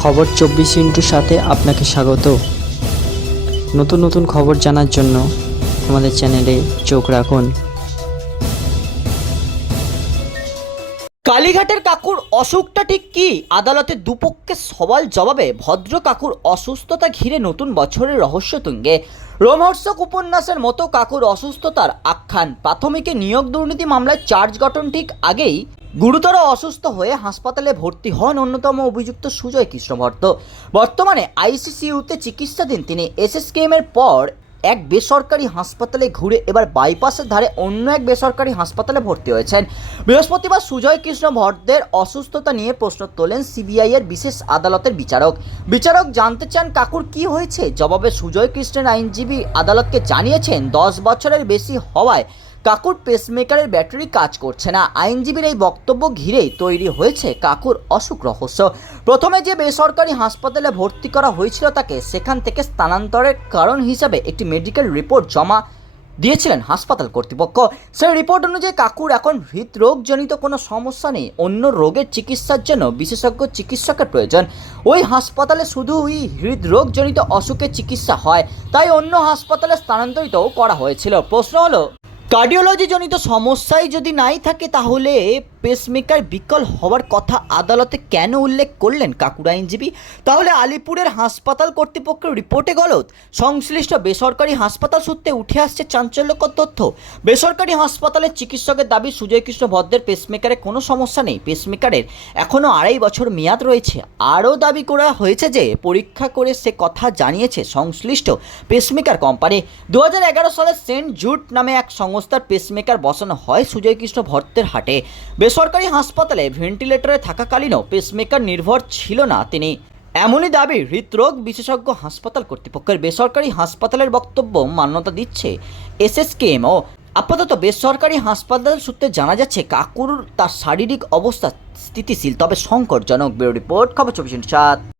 খবর চব্বিশ ইন্টুর সাথে আপনাকে স্বাগত। নতুন নতুন খবর জানার জন্য আমাদের চ্যানেলে চোখ রাখুন। কালীঘাটের কাকুর অসুখটা ঠিক কি? আদালতে দুপক্ষে সওয়াল জবাবে ভদ্র কাকুর অসুস্থতা ঘিরে নতুন বছরের রহস্য তুঙ্গে। রোমহর্ষক উপন্যাসের মতো কাকুর অসুস্থতার আখ্যান। প্রাথমিকে নিয়োগ দুর্নীতি মামলায় চার্জ গঠন ঠিক আগেই গুরুতর অসুস্থ হয়ে হাসপাতালে ভর্তি হন অন্যতম অভিযুক্ত সুজয় কৃষ্ণভট্ট বর্তমানে আইসিসিউতে চিকিৎসাধীন তিনি এসএসকেএম এর পর এক বেসরকারি হাসপাতালে ঘুরে এবার বাইপাসের ধারে অন্য এক বেসরকারি হাসপাতালে ভর্তি হয়েছেন। বৃহস্পতিবার সুজয় কৃষ্ণ ভট্টের অসুস্থতা নিয়ে প্রশ্ন তোলেন সিবিআই এর বিশেষ আদালতের বিচারক। বিচারক জানতে চান কাকুর কি হয়েছে? জবাবে সুজয় কৃষ্ণের আইনজীবী আদালতকে জানিয়েছেন, দশ বছরের বেশি হওয়ায় কাকুর পেসমেকারের ব্যাটারি কাজ করছে না। আইনজীবীর এই বক্তব্য ঘিরেই তৈরি হয়েছে কাকুর অসুখ রহস্য। প্রথমে যে বেসরকারি হাসপাতালে ভর্তি করা হয়েছিল তাকে সেখান থেকে স্থানান্তরের কারণ হিসাবে একটি মেডিকেল রিপোর্ট জমা দিয়েছিলেন হাসপাতাল কর্তৃপক্ষ। সেই রিপোর্ট অনুযায়ী কাকুর এখন হৃদরোগজনিত কোনো সমস্যা নেই, অন্য রোগের চিকিৎসার জন্য বিশেষজ্ঞ চিকিৎসকের প্রয়োজন। ওই হাসপাতালে শুধুই হৃদরোগজনিত অসুখের চিকিৎসা হয়, তাই অন্য হাসপাতালে স্থানান্তরিতও করা হয়েছিল। প্রশ্ন হলো কার্ডিওলজি জনিত সমস্যাই যদি নাই থাকে তাহলে পেসমেকার বিকল হওয়ার কথা আদালতে কেন উল্লেখ করলেন কাকুর আইনজীবী? তাহলে আলিপুরের হাসপাতাল কর্তৃপক্ষের রিপোর্টে গলত সংশ্লিষ্ট বেসরকারি হাসপাতাল সূত্রে উঠে আসছে চাঞ্চল্যকর তথ্য। বেসরকারি হাসপাতালের চিকিৎসকের দাবি সুজয় কৃষ্ণ ভদ্রের পেসমেকারে কোনো সমস্যা নেই। পেসমেকারের এখনও আড়াই বছর মেয়াদ রয়েছে। আরও দাবি করা হয়েছে যে, পরীক্ষা করে সে কথা জানিয়েছে সংশ্লিষ্ট পেসমেকার কোম্পানি দু হাজার এগারো সালে সেন্ট জুট নামে এক সংস্থার পেসমেকার বসানো হয় সুজয় কৃষ্ণ ভট্টের হাটে। বেসরকারি হাসপাতালে ভেন্টিলেটরে থাকাকালীনও পেসমেকার নির্ভর ছিল না তিনি। এমনই দাবি হৃদরোগ বিশেষজ্ঞ হাসপাতাল কর্তৃপক্ষের। বেসরকারি হাসপাতালের বক্তব্য মান্যতা দিচ্ছে এসএসকেএমও আপাতত বেসরকারি হাসপাতাল সূত্রে জানা যাচ্ছে কাকুর তার শারীরিক অবস্থা স্থিতিশীল, তবে সংকটজনক। ব্যুরো রিপোর্ট, খবর চব্বিশ সাত।